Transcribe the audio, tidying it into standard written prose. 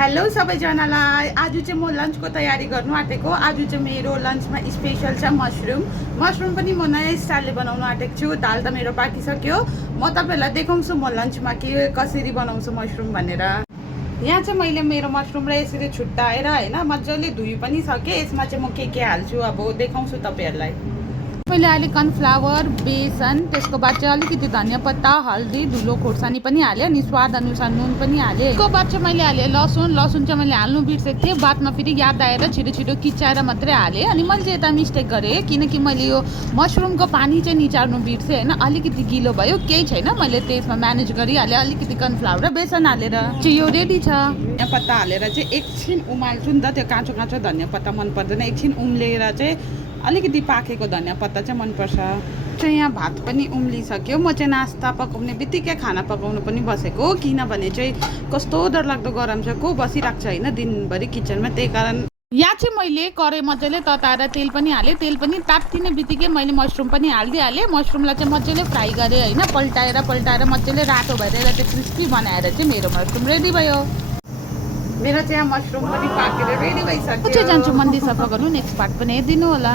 Hello सबैजनालाई आज चाहिँ म लन्चको तयारी गर्नु आँटेको। आज चाहिँ मेरो लन्चमा स्पेशल छ मसरुम पनि म नयाँ स्टाइलले बनाउनु आँटेको छु। दाल त मेरो पाकिसक्यो। म तपाईँहरूलाई देखाउँछु म लन्चमा के कसरी बनाउँछु मसरुम भनेर। यहाँ चाहिँ मैले मेरो मसरुमलाई यसरी छुट्टाएर होइन मजाले धुइ पनि सकेँ। यसमा चाहिँ म के हाल्छु अब देखाउँछु तपाईँहरूलाई। मैले अहिले कर्नफ्लावर, बेसन, त्यसको बाद चाहिँ अलिकति धनियाँ पत्ता, हल्दी, धुलो खोर्सानी पनि हालेँ अनि स्वाद अनुसार नुन पनि हालेँ। त्यसको बाद चाहिँ मैले हालेँ लसुन चाहिँ मैले हाल्नु बिर्सेको थिएँ। बादमा फेरि याद आएर छिटो किच्चाएर मात्रै हालेँ। अनि मैले चाहिँ यता मिस्टेक गरेँ किनकि मैले यो मसरुमको पानी चाहिँ निचार्नु बिर्सेँ होइन। अलिकति गिलो भयो, केही छैन, मैले त्यसमा म्यानेज गरिहालेँ। अलिकति कर्नफ्लावर र बेसन हालेर चाहिँ यो रेडी छ। धनियाँ पत्ता हालेर चाहिँ एकछिन उमाल्छु नि त। त्यो काँचो धनियाँ पत्ता मन पर्दैन। एकछिन उम्लेर चाहिँ अलिकति पाकेको धनियाँ पत्ता चाहिँ मनपर्छ। चाहिँ यहाँ भात पनि उम्लिसक्यो। म चाहिँ नास्ता पकाउने बित्तिकै खाना पकाउनु पनि बसेको, किनभने चाहिँ कस्तो डरलाग्दो गरम छ, को बसिरहेको छ होइन दिनभरि किचनमा। त्यही कारण यहाँ चाहिँ मैले कराई मजाले तताएर तेल पनि हालेँ। तेल पनि तात्तिने बित्तिकै मैले मसरुम पनि हालिदिइहालेँ। मसरुमलाई चाहिँ मजाले फ्राई गरेँ होइन, पल्टाएर मजाले रातो भएर चाहिँ क्रिस्पी बनाएर चाहिँ मेरो मसरुम रेडी भयो। मेरो चाहिँ यहाँ मसरुम पनि पाकेर रेडी भइसक्यो। जान्छु मन्दिर सफा गर्नु, नेक्स्ट पार्ट पनि हेरिदिनु होला।